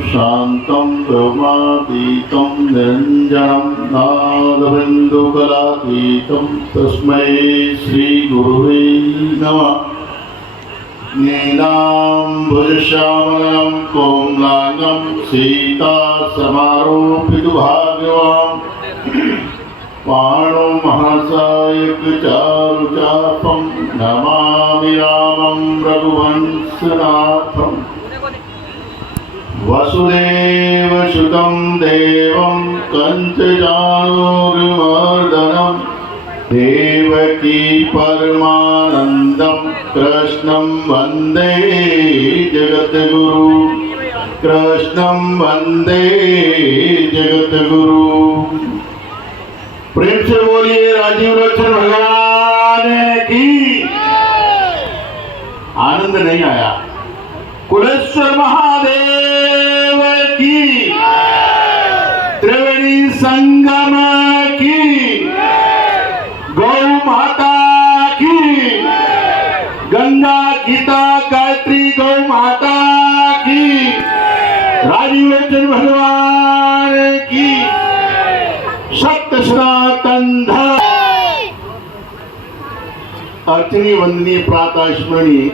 शान्तं ब्रह्मातीतं निरञ्जनं नादबिन्दुकलातीतं तस्मै श्रीगुरुवे नमः। नीलाम्बुजश्यामलं कोमलांगं सीतासमारोपितभाग्यवान् पाणौ महासायकचारुचापं नमामि रामं रघुवंशनाथम्। वसुदेवसुतं देवं कंसचाणूरमर्दनं देवकी परमानन्दं कृष्णं वन्दे जगद्गुरु। कृष्णं वन्दे जगद्गुरु। प्रेम से बोलिए राजीव लोचन भगवान की। आनंद नहीं आया? कुलेश्वर महादेव की। त्रिवेणी संगम की। गौ माता की। गंगा गीता गायत्री गौ माता की। राजीव लोचन भगवान की। सत्य सनातन धर्म। अर्चनीय वंदनीय प्रातः स्मरणीय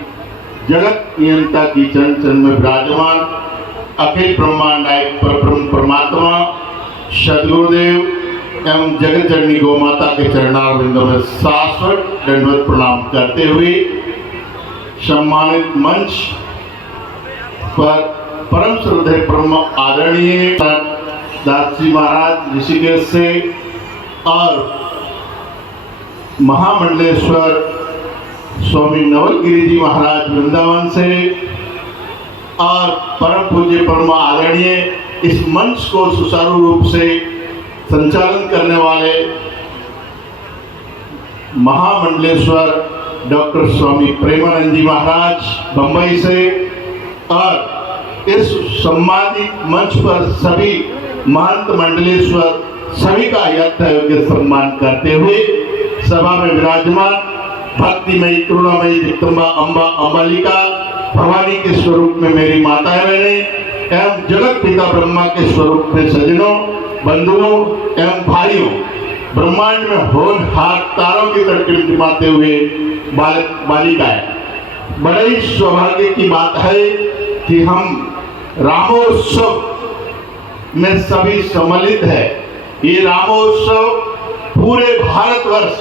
जगत नियंता की चरण चरण में विराजमान अखिल ब्रह्मांड नायक परब्रह्म परमात्मा सदगुरुदेव एवं जगत जननी गौ माता के चरणारविंदों में शाश्वत दंडवत प्रणाम करते हुए सम्मानित मंच पर परम श्रद्धेय परम आदरणीय दास जी महाराज ऋषिकेश से और महामंडलेश्वर स्वामी नवलगिरी जी महाराज वृंदावन से और परम पूज्य परम आदरणीय इस मंच को सुचारू रूप से संचालन करने वाले महामंडलेश्वर डॉक्टर स्वामी प्रेमानंद जी महाराज बंबई से और इस सम्मानित मंच पर सभी महंत मंडलेश्वर सभी का यथायोग्य सम्मान करते हुए सभा में विराजमान भक्तिमयी करुणामयी जगदम्बा अम्बा अम्बालिका भवानी के स्वरूप में मेरी माताएं बहनें एवं जगत पिता ब्रह्मा के स्वरूप में सज्जनों बंधुओं एवं भाइयों ब्रह्मांड में होनहार तारों की तरह टिमटिमाते हुए बालक बालिकाएं, बड़े ही सौभाग्य की बात है कि हम रामोत्सव में सभी सम्मिलित है। ये रामोत्सव पूरे भारतवर्ष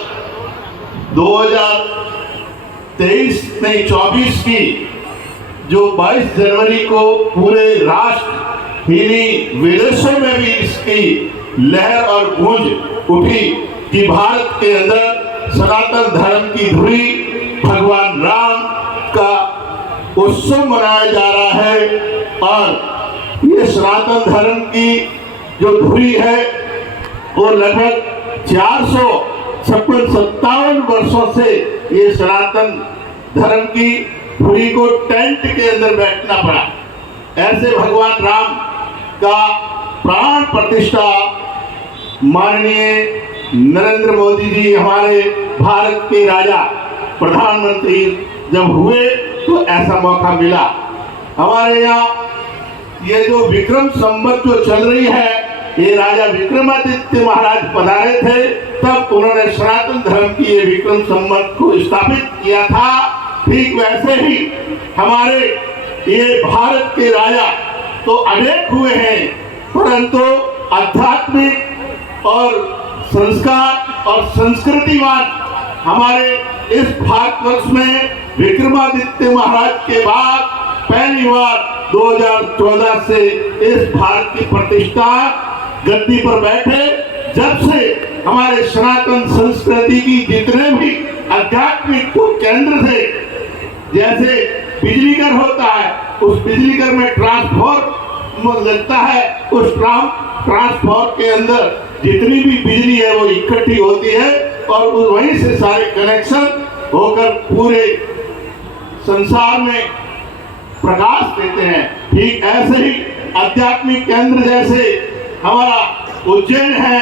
2023 में 24 की जो 22 जनवरी को पूरे राष्ट्र हिली विदेशों में भी इसकी लहर और गूंज उठी कि भारत के अंदर सनातन धर्म की धुरी भगवान राम का उत्सव मनाया जा रहा है। और ये सनातन धर्म की जो धुरी है वो लगभग 457 वर्षों से ये सनातन धर्म की धुरी को टेंट के अंदर बैठना पड़ा। ऐसे भगवान राम का प्राण प्रतिष्ठा माननीय नरेंद्र मोदी जी हमारे भारत के राजा प्रधानमंत्री जब हुए तो ऐसा मौका मिला। हमारे यहाँ ये जो विक्रम संवत जो चल रही है, ये राजा विक्रमादित्य महाराज पधारे थे, तब उन्होंने सनातन धर्म की ये विक्रम संवत को स्थापित किया था। ठीक वैसे ही हमारे ये भारत के राजा तो अनेक हुए हैं, परंतु आध्यात्मिक और संस्कार और संस्कृतिवान हमारे इस भारतवर्ष में विक्रमादित्य महाराज के बाद पहली बार 2014 से इस भारत की प्रतिष्ठा गद्दी पर बैठे। जब से हमारे सनातन संस्कृति की जितने भी आध्यात्मिक केंद्र थे, जैसे बिजली घर होता है, उस बिजली घर में ट्रांसफॉर्मर लगता है, उस ट्रांसफॉर्मर के अंदर जितनी भी बिजली है वो इकट्ठी होती है और वहीं से सारे कनेक्शन होकर पूरे संसार में प्रकाश देते हैं। ठीक ऐसे ही आध्यात्मिक केंद्र जैसे हमारा उज्जैन है,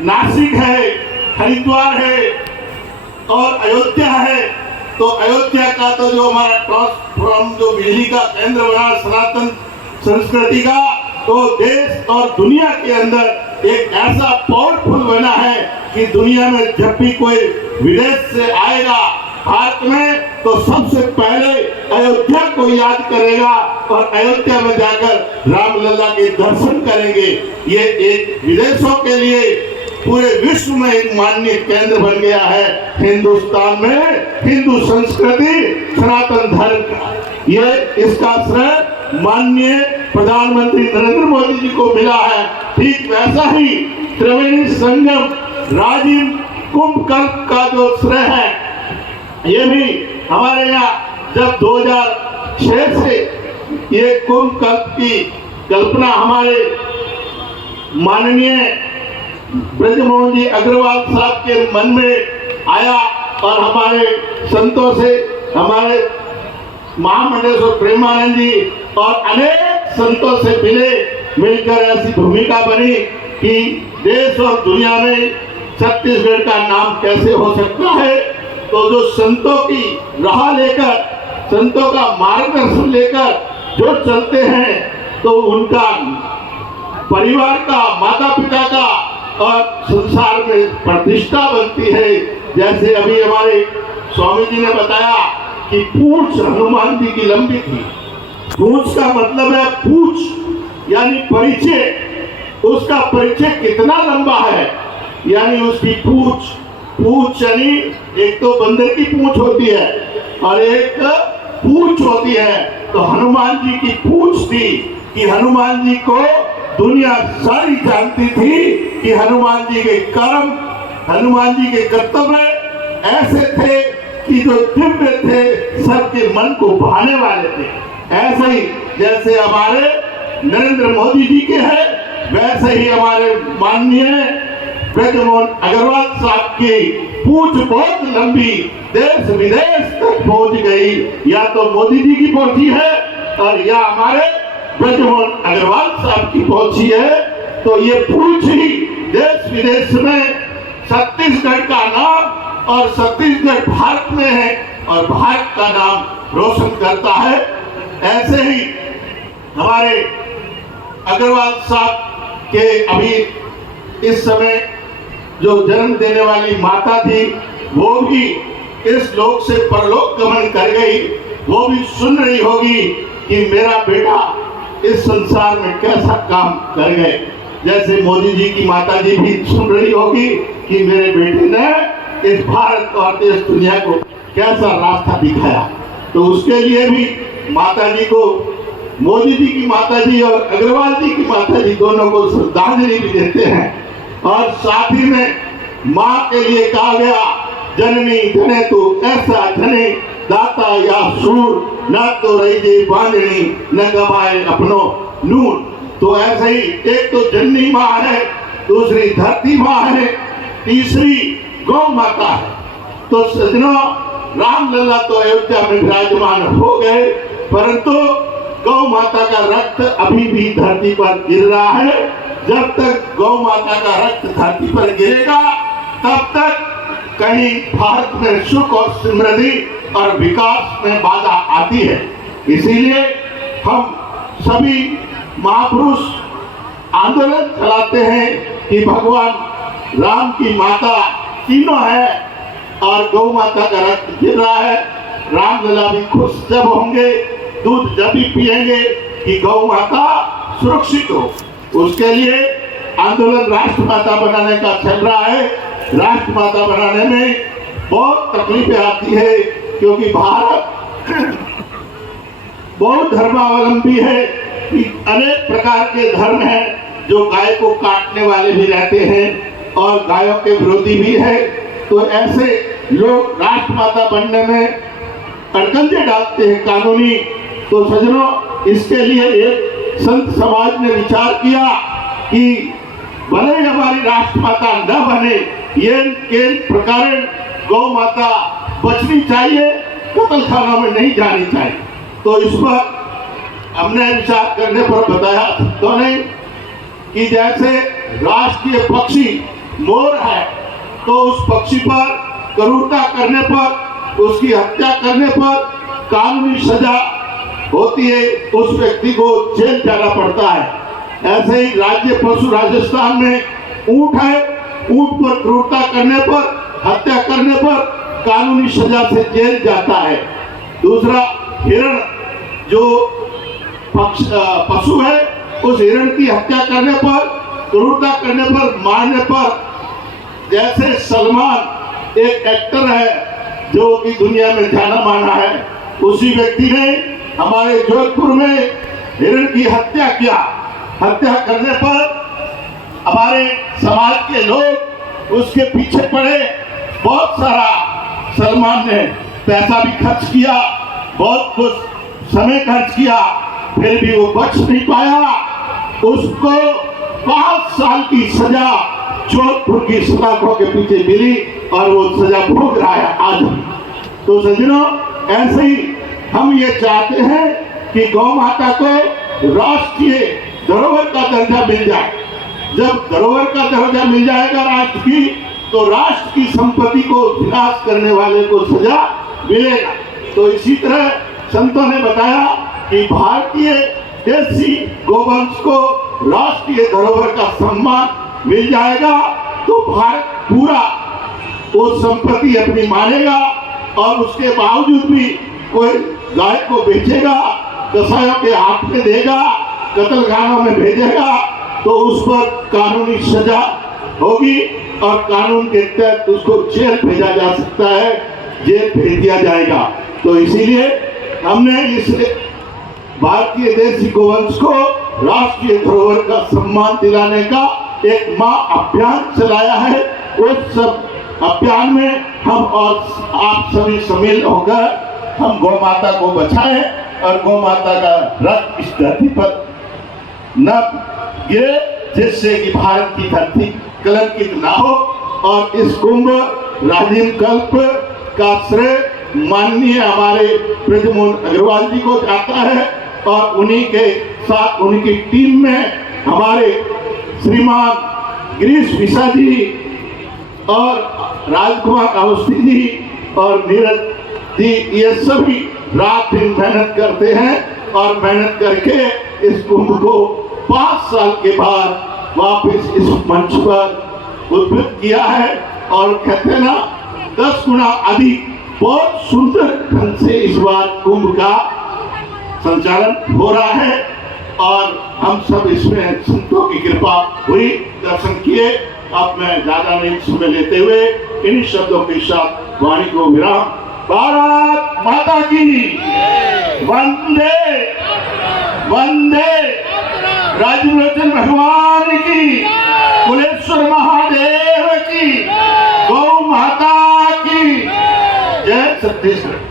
नासिक है, हरिद्वार है और अयोध्या है। तो अयोध्या का तो जो हमारा ट्रांसफॉर्म जो बिजली का केंद्र बना सनातन संस्कृति का तो देश और दुनिया के अंदर एक ऐसा पावरफुल बना है कि दुनिया में जब भी कोई विदेश से आएगा भारत में तो सबसे पहले अयोध्या को याद करेगा और अयोध्या में जाकर रामलला के दर्शन करेंगे। ये एक विदेशों के लिए पूरे विश्व में एक माननीय केंद्र बन गया है हिंदुस्तान में हिंदू संस्कृति सनातन धर्म का। ये इसका श्रेय माननीय प्रधानमंत्री नरेंद्र मोदी जी को मिला है। ठीक वैसा ही त्रिवेणी संगम राजीव कुंभ का जो श्रेय है ये भी हमारे यहाँ जब 2006 से ये कुंभ की कल्पना हमारे माननीय ब्रजमोहन जी अग्रवाल साहब के मन में आया और हमारे संतों से हमारे महामंडलेश्वर प्रेमानंद जी और अनेक संतों से मिलकर ऐसी भूमिका बनी कि देश और दुनिया में छत्तीसगढ़ का नाम कैसे हो सकता है। तो जो संतों की राह लेकर संतों का मार्गदर्शन लेकर जो चलते हैं तो उनका परिवार का माता पिता का और संसार में प्रतिष्ठा बनती है। जैसे अभी हमारे स्वामी जी ने बताया कि पूंछ हनुमान जी की लंबी थी। पूंछ का मतलब है पूंछ यानी परिचय। उसका परिचय कितना लंबा है यानी उसकी पूंछ यानी एक तो बंदर की पूंछ होती है और एक पूंछ होती है। तो हनुमान जी की पूंछ थी कि हनुमान जी को दुनिया सारी जानती थी कि हनुमान जी के कर्म हनुमान जी के कर्तव्य ऐसे थे कि जो दिव्य थे सबके मन को भाने वाले थे। ऐसे ही जैसे हमारे नरेंद्र मोदी जी के हैं वैसे ही हमारे माननीय ब्रजमोहन अग्रवाल साहब की पूंछ बहुत लंबी देश विदेश तक पहुंच गई। या तो मोदी जी की पहुंची है और या हमारे ब्रजमोहन अग्रवाल साहब की पहुंची है। तो ये पूंछ ही देश विदेश में छत्तीसगढ़ का नाम और छत्तीसगढ़ भारत में है और भारत का नाम रोशन करता है। ऐसे ही हमारे अग्रवाल साहब के अभी इस समय जो जन्म देने वाली माता थी वो भी इस लोक से परलोक गमन कर गई। वो भी सुन रही होगी कि मेरा बेटा इस संसार में कैसा काम कर गए। जैसे मोदी जी की माता जी भी सुन रही होगी कि मेरे बेटे ने इस भारत और देश दुनिया को कैसा रास्ता दिखाया। तो उसके लिए भी माता जी को मोदी जी की माता जी और अग्रवाल जी की माता जी दोनों को श्रद्धांजलि भी देते हैं। और साथ ही में माँ के लिए कहा गया जननी धने तू ऐसा धने दाता या सूर न तो रही दे बांधनी न गवाए अपनो नूर। तो ऐसे ही एक तो जननी माँ है, दूसरी धरती माँ है, तीसरी गौ माता है। तो सजनों रामलला तो अयोध्या में विराजमान हो गए परंतु गौ माता का रक्त अभी भी धरती पर गिर रहा है। जब तक गौ माता का रक्त धरती पर गिरेगा तब तक कहीं भारत में सुख और समृद्धि और विकास में बाधा आती है। इसीलिए हम सभी महापुरुष आंदोलन चलाते हैं कि भगवान राम की माता तीनों है और गौ माता का रक्त गिर रहा है। रामलला भी खुश जब होंगे, दूध जब भी पिएंगे कि गौ माता सुरक्षित हो। उसके लिए आंदोलन राष्ट्रमाता बनाने का चल रहा है। राष्ट्रमाता बनाने में बहुत तकलीफें आती है क्योंकि भारत बहुत धर्मावलंबी है कि अनेक प्रकार के धर्म हैं जो गाय को काटने वाले भी रहते हैं और गायों के विरोधी भी है। तो ऐसे लोग राष्ट्रमाता बनने में अड़कंजे डालते हैं कानूनी। तो सज्जनों इसके लिए एक संत समाज ने विचार किया कि भले हमारी राष्ट्रमाता न बने ये के प्रकार गौ माता बचनी चाहिए, कत्लखानों में नहीं जानी चाहिए। तो इस पर हमने विचार करने पर बताया तो नहीं कि जैसे राष्ट्रीय पक्षी मोर है तो उस पक्षी पर क्रूरता करने पर, उसकी हत्या करने पर कानूनी सजा होती है उस व्यक्ति को जेल जाना पड़ता है। ऐसे ही राज्य पशु राजस्थान में ऊंट है, ऊंट पर क्रूरता करने पर, हत्या करने पर कानूनी सजा से जेल जाता है। दूसरा हिरण जो पशु है, उस हिरण की हत्या करने पर, क्रूरता करने पर, मारने पर, जैसे सलमान एक एक्टर है जो कि दुनिया में जाना माना है, उसी व्यक्ति ने हमारे जोधपुर में हिरण की हत्या किया। हत्या करने पर हमारे समाज के लोग उसके पीछे पड़े, बहुत सारा सलमान ने पैसा भी खर्च किया, बहुत कुछ समय खर्च किया, फिर भी वो बच नहीं पाया। उसको 5 साल की सजा जोधपुर की सलाखों के पीछे मिली और वो सजा भोग रहा है आज। तो सज्जनों, ऐसे ही हम ये चाहते हैं कि गौ माता को राष्ट्रीय धरोहर का दर्जा मिल जाए। जब धरोहर का दर्जा मिल जाएगा राष्ट्र की, तो राष्ट्र की संपत्ति को विनाश करने वाले को सजा मिलेगा। तो इसी तरह संतों ने बताया कि भारतीय देसी गोवंश को राष्ट्रीय धरोहर का सम्मान मिल जाएगा तो भारत पूरा वो संपत्ति अपनी मानेगा, और उसके बावजूद भी कोई गाय को बेचेगा, कसायों के हाथ में देगा, कत्लखानों में भेजेगा, तो उस पर कानूनी सजा होगी और कानून के तहत उसको जेल भेजा जा सकता है, जेल भेज दिया जाएगा। तो इसीलिए हमने इस भारतीय देसी गोवंश को राष्ट्रीय धरोहर का सम्मान दिलाने का एक महाअभियान चलाया है। उस सब अभियान में हम और आप सभी शामिल होकर हम गौ माता को बचाएं और गौ माता का रक्त इस धरती पर न गिरे, जिससे कि भारत की धरती कलंकित ना हो। और इस कुंभ राजीव कल्प का श्रेय माननीय हमारे ब्रजमोहन अग्रवाल जी को जाता है, और उन्हीं के साथ उनकी टीम में हमारे श्रीमान गिरीश विशा जी और राजकुमार अवस्थी जी और नीरज जी, ये सभी रात दिन मेहनत करते हैं और मेहनत करके इस कुंभ को 5 साल के बाद वापस इस मंच पर उद्भुत किया है। और कहते हैं ना, 10 गुना अधिक बहुत सुंदर ढंग से इस बार कुंभ का संचालन हो रहा है, और हम सब इसमें संतों की कृपा हुई, दर्शन किए। अब मैं ज्यादा नहीं समय लेते हुए इन शब्दों के साथ वाणी को विराम। भारत माता की वंदे वंदे, राजलोचन भगवान की, कुलेश्वर महादेव की, गौ माता की जय। छत्तीसगढ़।